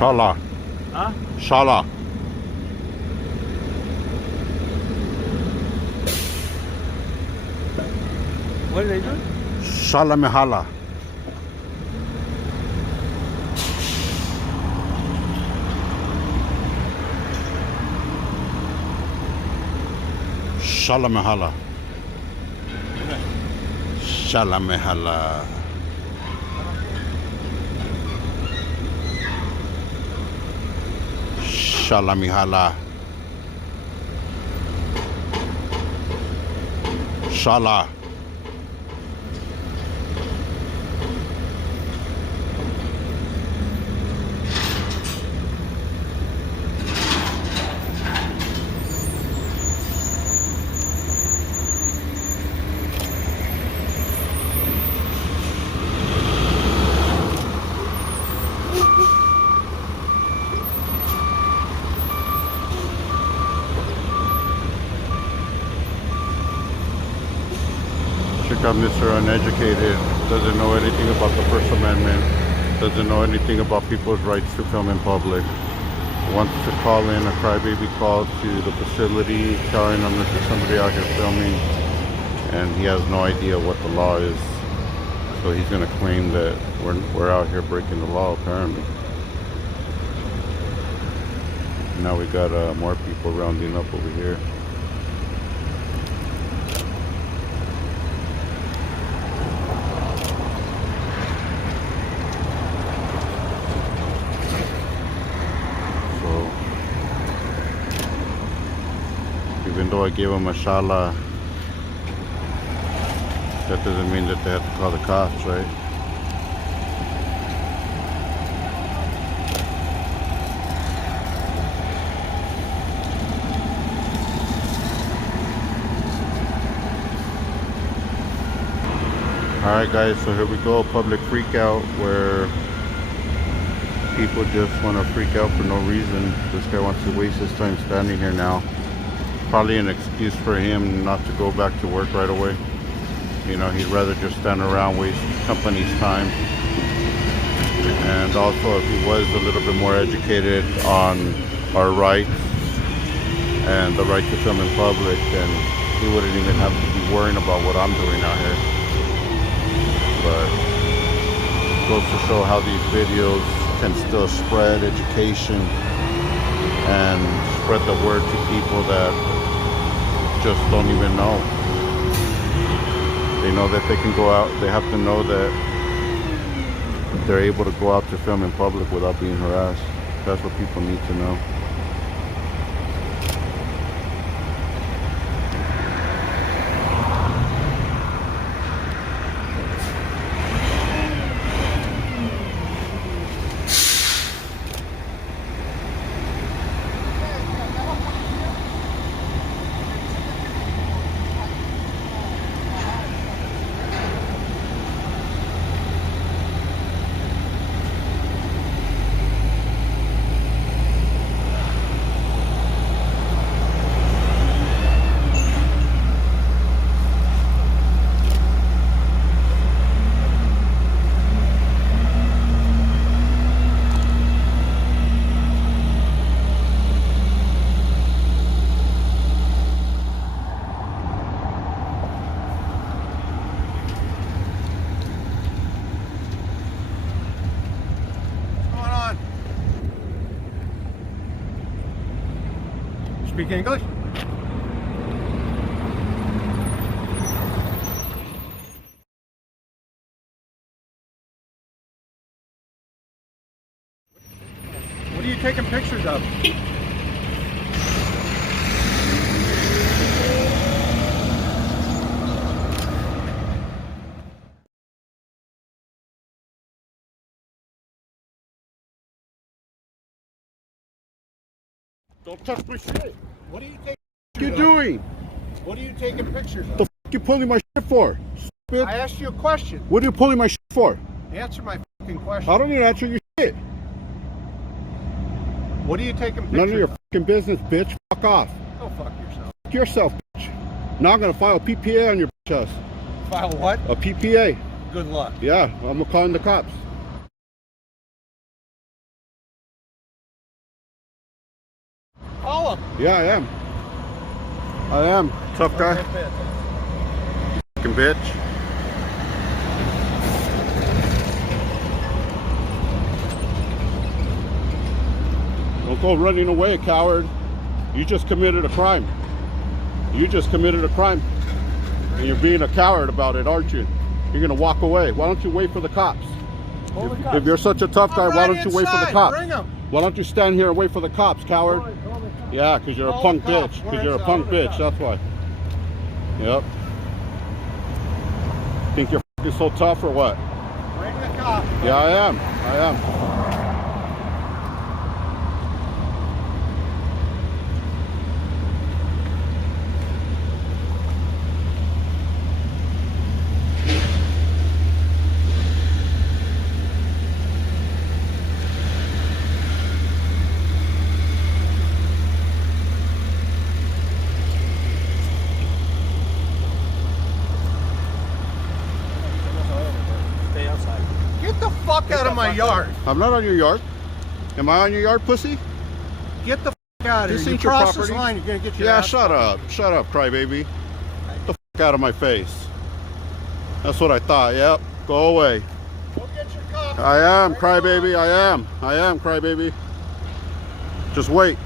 Shala. Huh? Shala. What are they doing? Shala Mehala. Shala Mehala. Shala Mehala. Shala Mehala. Shala. Check out Mr. Uneducated, doesn't know anything about the First Amendment, doesn't know anything about people's rights to film in public. Wants to call in a crybaby call to the facility telling them that there's somebody out here filming, and he has no idea what the law is. So he's going to claim that we're out here breaking the law, apparently. Now we got more people rounding up over here. Even though I gave them a shala, that doesn't mean that they have to call the cops, right? Alright guys, so here we go, public freak out where people just want to freak out for no reason. This guy wants to waste his time standing here now. Probably an excuse for him not to go back to work right away. You know, he'd rather just stand around, waste company's time. And also, if he was a little bit more educated on our rights and the right to film in public, then he wouldn't even have to be worrying about what I'm doing out here. But it goes to show how these videos can still spread education and spread the word to people that just don't even know. They know that they can go out, they have to know that they're able to go out to film in public without being harassed. That's what people need to know. Speak English? What are you taking pictures of? Don't touch my shit. What are you taking What are you pictures of? doing? What are you taking pictures of? The f you pulling my shit for? Stupid. I asked you a question. What are you pulling my shit for? Answer my fucking question. I don't even answer your shit. What are you taking pictures None of your of? fucking business, bitch. Fuck off. Go fuck yourself. Fuck yourself, bitch. Now I'm gonna file a PPA on your bitch ass. File what? A PPA. Good luck. Yeah, I'm calling the cops. Call him. Yeah, I am. I am. Tough guy. Fucking bitch. Don't go running away, coward. You just committed a crime. You just committed a crime. And you're being a coward about it, aren't you? You're gonna walk away. Why don't you wait for the cops? If you're such a tough guy, why don't you wait for the cops? Why don't you stand here and wait for the cops, coward? Yeah, because you're a punk bitch. Because you're a punk bitch, that's why. Yep. Think you're fucking so tough or what? Bring the cops. Yeah, I am. I am. Fuck out of my yard. I'm not on your yard. Am I on your yard, pussy? Get the fuck out of This here. You ain't your cross this property. line, you're gonna get your Yeah, ass shut fucked. up. Shut up, crybaby. Get the fuck out of my face. That's what I thought. Yep. Go away. Go get your cops. I am, Right crybaby. on. I am. I am, crybaby. Just wait.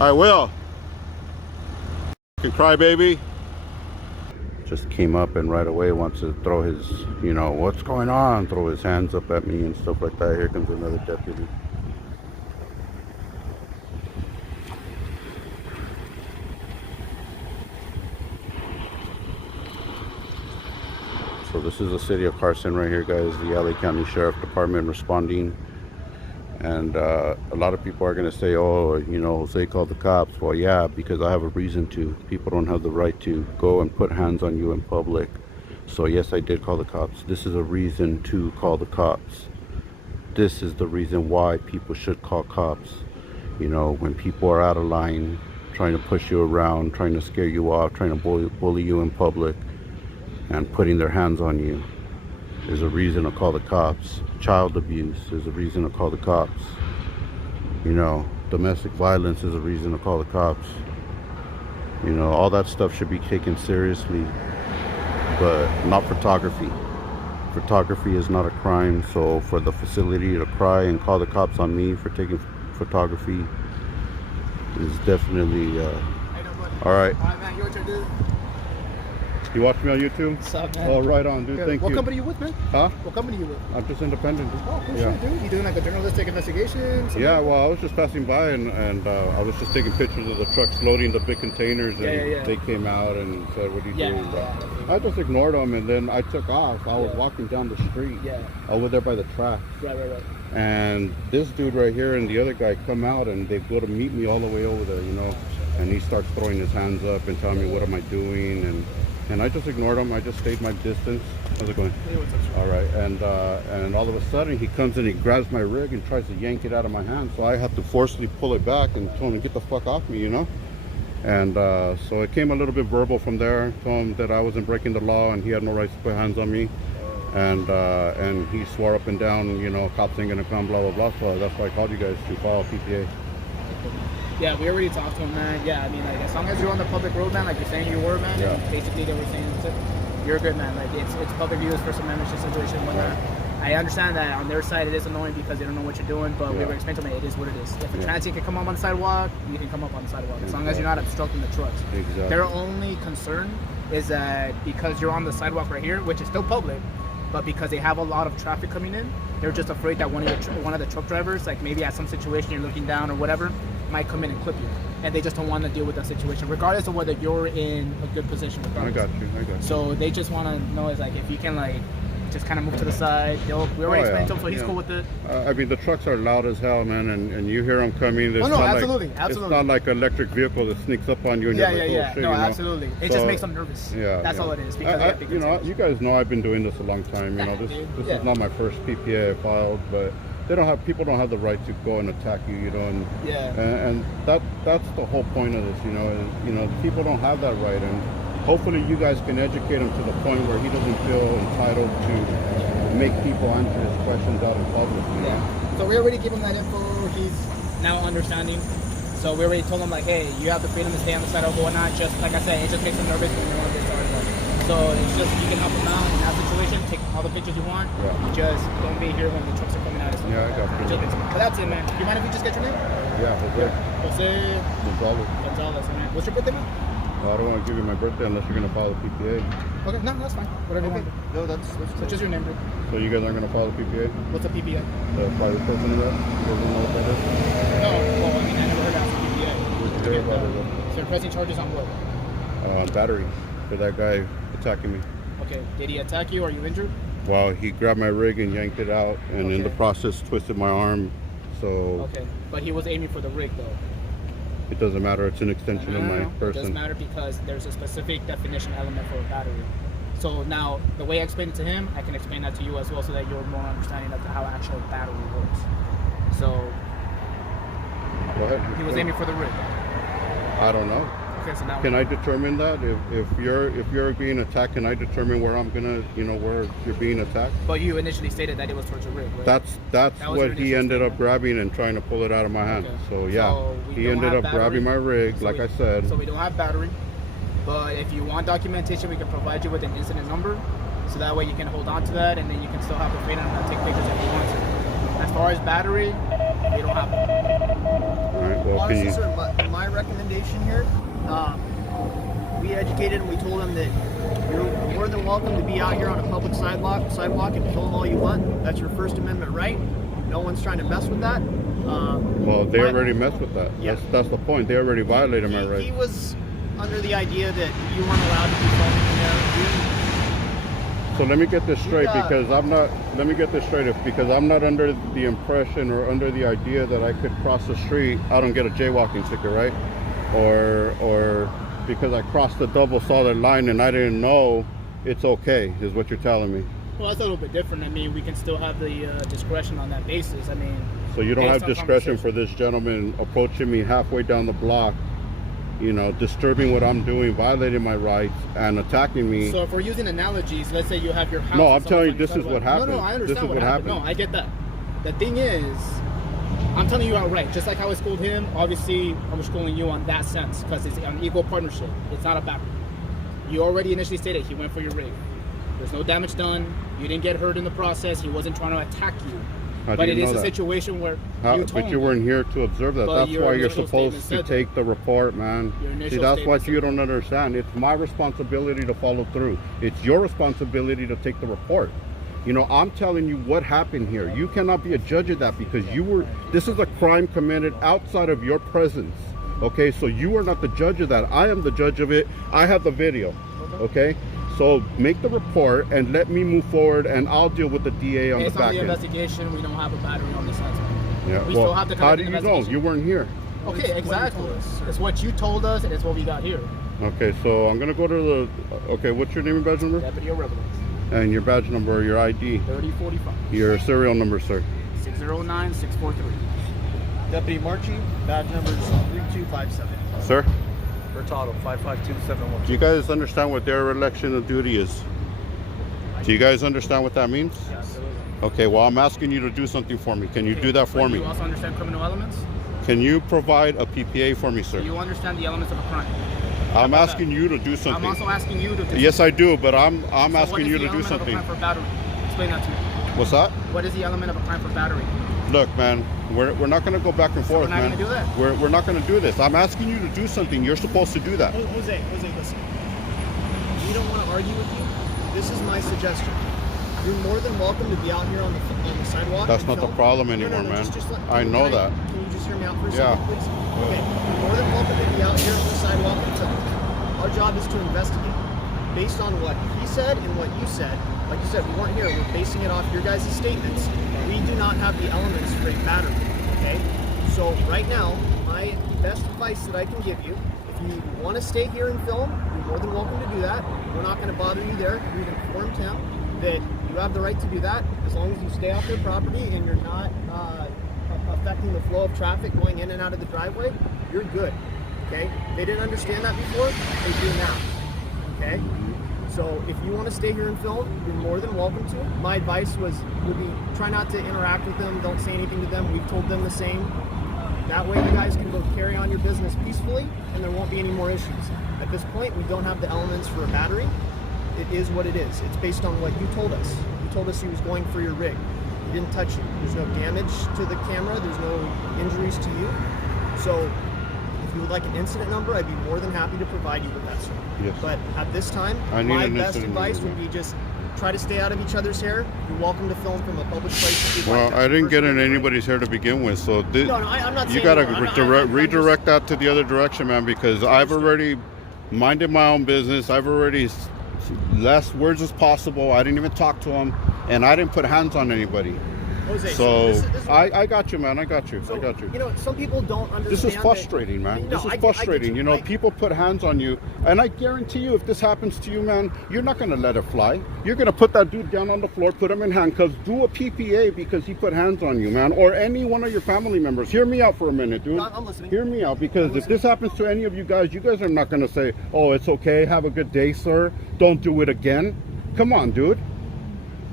I will. Fucking crybaby. Just came up and right away wants to throw his, you know, what's going on? Throw his hands up at me and stuff like that. Here comes another deputy. So this is the city of Carson right here, guys. The LA County Sheriff Department responding. And a lot of people are going to say, oh, you know, Jose called the cops. Well, yeah, because I have a reason to. People don't have the right to go and put hands on you in public. So yes, I did call the cops. This is a reason to call the cops. This is the reason why people should call cops. You know, when people are out of line, trying to push you around, trying to scare you off, trying to bully you in public, and putting their hands on you. There's a reason to call the cops. Child abuse is a reason to call the cops. You know, domestic violence is a reason to call the cops. You know, all that stuff should be taken seriously, but not photography. Photography is not a crime, so for the facility to cry and call the cops on me for taking photography is definitely all right. All right, man, your turn, dude. You watch me on YouTube? What's up, man? Oh, right on, dude. Good. Thank What you. company you with, man? Huh? What company you with? I'm just independent, dude. Oh, cool Yeah. shit, dude. You doing like a journalistic investigation? Something? Yeah, well, I was just passing by and I was just taking pictures of the trucks loading the big containers, and Yeah. they came out and said, "What are you Yeah, doing?" yeah. I just ignored them, and then I took off. I was Yeah. walking down the street Yeah. over there by the track, Right. and this dude right here and the other guy come out, and they go to meet me all the way over there, you know, and he starts throwing his hands up and telling me, "What am I doing?" And I just ignored him. I just stayed my distance. How's it going? Hey, what's up? All right, and all of a sudden he comes and he grabs my rig and tries to yank it out of my hand. So I have to forcibly pull it back and tell him to get the fuck off me, you know. And so it came a little bit verbal from there. Told him that I wasn't breaking the law and he had no right to put hands on me. And he swore up and down, you know, cops ain't gonna come, blah blah blah. So that's why I called you guys to file PPA. Yeah, we already talked to him, man. Yeah, I mean, like, as long as you're on the public road, man, like you're saying you were, man, Yeah. and basically they were saying you're good, man. Like, it's public use for some membership situation and whatnot. I understand that on their side it is annoying because they don't know what you're doing, but we Yeah. were explaining to them it is what it is. If a Yeah. transient can come up on the sidewalk, you can come up on the sidewalk, as long as you're not obstructing the trucks. Exactly. Their only concern is that because you're on the sidewalk right here, which is still public, but because they have a lot of traffic coming in, they're just afraid that one of the truck drivers, like maybe at some situation you're looking down or whatever, might come in and clip you, and they just don't want to deal with that situation, regardless of whether you're in a good position. I got you. So they just want to know is like if you can like just kind of move to the side. We already explained to him, so he's cool with it. I mean, the trucks are loud as hell, man, and you hear them coming. It's not absolutely. It's not like an electric vehicle that sneaks up on you and Yeah. you're like, oh, shit, No, you know? absolutely. It just makes them nervous. Yeah, That's yeah. all it is. Because they have big you know, concerns. you guys know I've been doing this a long time. You know, this dude. this Yeah. is not my first PPA I filed, but they don't have, people don't have the right to go and attack you, you know, and Yeah. and that's the whole point of this, you know. People don't have that right, and hopefully you guys can educate him to the point where he doesn't feel entitled to make people answer his questions out in public, you know. So we already gave him that info. He's now understanding. So we already told him like, hey, you have the freedom to stay on the side or whatnot. Just like I said, it just makes him nervous when we want to get started. So it's just, you can help him out in that situation. Take all the pictures you want. Yeah. Just don't be here when the trucks are coming out. Yeah, I got you. But that's it, man. You mind if we just get your name? Yeah, Jose. Jose Gonzalez. Gonzalez, man. What's your birthday, man? Well, I don't want to give you my birthday unless you're going to file the PPA. Okay, no, that's fine. Whatever you want. No, that's So just your name, bro. So you guys aren't going to file the PPA? What's a PPA? The private person of that? You guys don't know what that is? No, well, I mean, I never heard of a PPA. What'd you hear about it, though? So you're pressing charges on what? Battery for that guy attacking me. Okay, did he attack you? Are you injured? Well, he grabbed my rig and yanked it out, and in the Okay. process twisted my arm. So Okay, but he was aiming for the rig, though. it doesn't matter. It's an extension of my It does person. matter because there's a specific definition element for a battery. So now, the way I explained it to him, I can explain that to you as well, so that you're more understanding of how actual battery works. So Go ahead. he was aiming for the rig. I don't know. Okay, so now Can I determine that if you're being attacked? Can I determine where I'm gonna, where you're being attacked? But you initially stated that it was towards a rig, right? That's That was your what he initial ended up statement. grabbing and trying to pull it out of my hand. Okay. So yeah, So we he don't ended have up grabbing my battery. rig, So like we- I said. So we don't have battery, but if you want documentation, we can provide you with an incident number, so that way you can hold on to that, and then you can still have the freedom to take pictures if you want to. As far as battery, we don't have it. All right, well, can honestly, you? sir, my recommendation here, we educated and we told him that you're more than welcome to be out here on a public sidewalk and film all you want. That's your First Amendment right. No one's trying to mess with that. Well, they already messed with that. Yeah. That's the point. They already violated my He rights. was under the idea that you weren't allowed to be filming in there. So let me get this straight, got- because I'm not. Let me get this straight. Because I'm not under the impression or under the idea that I could cross the street, I don't get a jaywalking ticket, right? Or because I crossed the double solid line and I didn't know, it's okay, is what you're telling me. Well, that's a little bit different. I mean, we can still have the discretion on that basis. I mean, So you don't based have on discretion conversation. for this gentleman approaching me halfway down the block, disturbing what I'm doing, violating my rights, and attacking me. So if we're using analogies, let's say you have your house. No, and I'm telling you, someone's this on is your what sidewalk. happened. No, I This understand is what what happened. happened. No, I get that. The thing is, I'm telling you outright, just like how I schooled him, obviously I'm schooling you on that sense, because it's an equal partnership. It's not a battery. You already initially stated he went for your rig. There's no damage done. You didn't get hurt in the process. He wasn't trying to attack you. How do But you it is know a that? situation where you told But you me. weren't here to observe that. But That's your why you're initial supposed to statement said take the report, man. Your initial See, that's what statement you said don't understand. It's my responsibility to follow through. It's your responsibility to take the report. I'm telling you what happened here. You cannot be a judge of that, because this is a crime committed outside of your presence. Okay, so you are not the judge of that. I am the judge of it. I have the video. Okay? So make the report and let me move forward, and I'll deal with the DA on Based the on back the end. investigation, we don't have a battery on this side. Yeah, We well, still have to how conduct do an you know? investigation. You weren't here. Okay, exactly. It's what you told us, and it's what we got here. Okay, so I'm gonna go to the. Okay, what's your name and badge number? Deputy Irrelevance, And your badge number, your ID, 3045, your serial number, sir. 609-643. Deputy Marchi, badge number is 3257. Sir, Hurtado, 55271. do you guys understand what dereliction of duty is? Do you guys understand what that means? Okay, well, I'm asking you to do something for me. Can you do that for But me? You also understand criminal elements? Can you provide a PPA for me, Do sir? you understand the elements of a crime? I'm asking you to do I'm something. also asking you to do Yes, I do, but I'm So what asking is you the to do element of a something. crime for battery? Explain that to me. What's that? What is the element of a crime for battery? Look, man, we're not going to go back and So forth, we're not man. gonna do that? We're not going to do this. I'm asking you to do something. You're supposed to do that. Jose, listen. We don't want to argue with you. This is my suggestion. You're more than welcome to be out here on the sidewalk. That's and not the film. problem No, anymore, man. I can know I- that. Can you just hear me out for a Yeah. second, please? Okay. You're more than welcome to be out here on the sidewalk and film. Our job is to investigate. Based on what he said and what you said, like you said, we weren't here. We're basing it off your guys' statements. We do not have the elements for a battery. Okay? So right now, my best advice that I can give you, if you want to stay here and film, you're more than welcome to do that. We're not going to bother you there. We've informed him that you have the right to do that as long as you stay off their property and you're not affecting the flow of traffic going in and out of the driveway. You're good. Okay? They didn't understand that before. They do now. Okay? So if you want to stay here and film, you're more than welcome to. My advice would be try not to interact with them. Don't say anything to them. We've told them the same. That way you guys can go carry on your business peacefully and there won't be any more issues. At this point, we don't have the elements for a battery. It is what it is. It's based on what you told us. You told us he was going for your rig. He didn't touch you. There's no damage to the camera. There's no injuries to you. So if you would like an incident number, I'd be more than happy to provide you with that, sir. Yes. But at this time, my best advice would be just try to stay out of each other's hair. You're welcome to film from a public place if you'd like. Well, I didn't get in anybody's hair to begin with, so I'm not you saying gotta no. redirect that to the other direction, man, because I've already minded my own business. I've already less words as possible. I didn't even talk to him, and I didn't put hands on anybody. Jose, so this I got you, man. I got you. So, I got you. You know, some people don't understand. This is frustrating, man. This is frustrating. You know, people put hands on you, and I guarantee you, if this happens to you, man, you're not gonna let it fly. You're gonna put that dude down on the floor, put him in handcuffs, do a PPA because he put hands on you, man, or any one of your family members. Hear me out for a minute, dude. I'm listening. Hear me out, because if this happens to any of you guys are not gonna say, "Oh, it's okay. Have a good day, sir. Don't do it again." Come on, dude.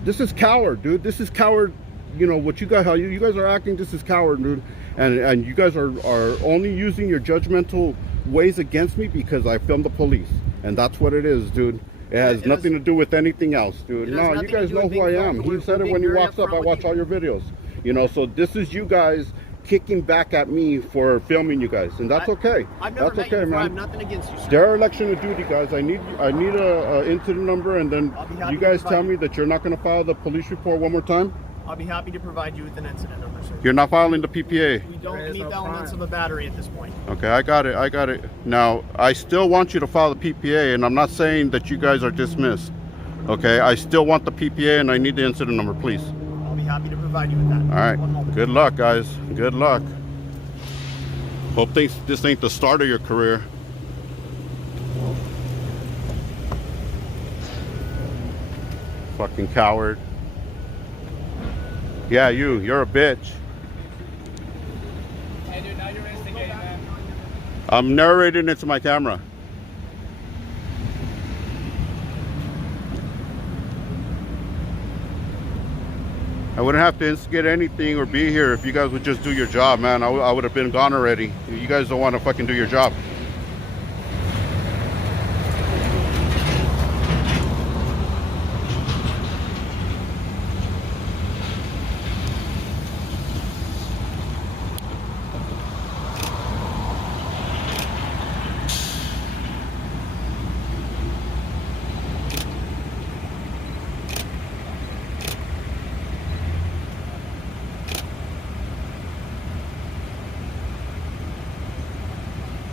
This is coward, dude. This is coward. You know what you guys, how you guys are acting. This is coward, dude, and you guys are only using your judgmental ways against me because I filmed the police, and that's what it is, dude. It has nothing to do with anything else, dude. No, you guys know who I am. He said it when he walks up. I watch all your videos, you know. So this is you guys kicking back at me for filming you guys, and that's okay. That's okay, man. I have nothing against you, sir. Dereliction of duty, guys. I need a incident number, and then you guys tell me that you're not going to file the police report one more time. I'll be happy to provide you with an incident number, sir. You're not filing the PPA. We don't meet the elements of a battery at this point. Okay, I got it. I got it. Now, I still want you to file the PPA, and I'm not saying that you guys are dismissed. Okay, I still want the PPA, and I need the incident number, please. I'll be happy to provide you with that. All right. Good luck, guys. Good luck. Hope this ain't the start of your career. Fucking coward. Yeah, you're a bitch. Hey, dude, now you're instigating, man. I'm narrating it to my camera. I wouldn't have to instigate anything or be here if you guys would just do your job, man. I would have been gone already. You guys don't want to fucking do your job.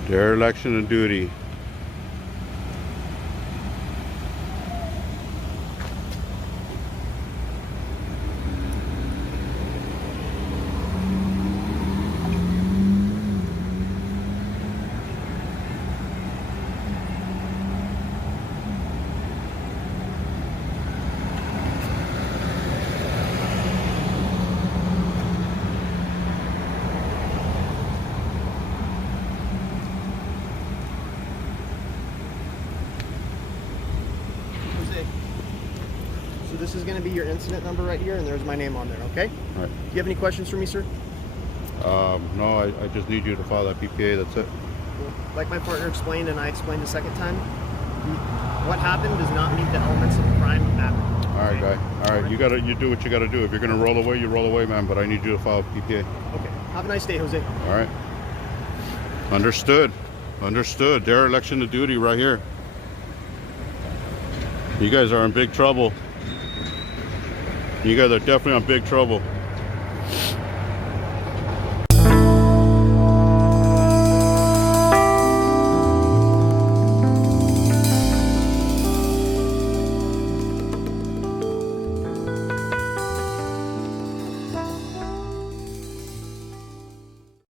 Dereliction of duty. So this is going to be your incident number right here, and there's my name on there, okay? All right. Do you have any questions for me, sir? No, I just need you to file that PPA, that's it. Well, like my partner explained and I explained the second time, what happened does not meet the elements of the crime happened. All right, guy. All right, you do what you got to do. If you're going to roll away, you roll away, man, but I need you to file PPA. Okay. Have a nice day, Jose. All right. Understood. Understood. Dereliction of duty right here. You guys are in big trouble. You guys are definitely in big trouble.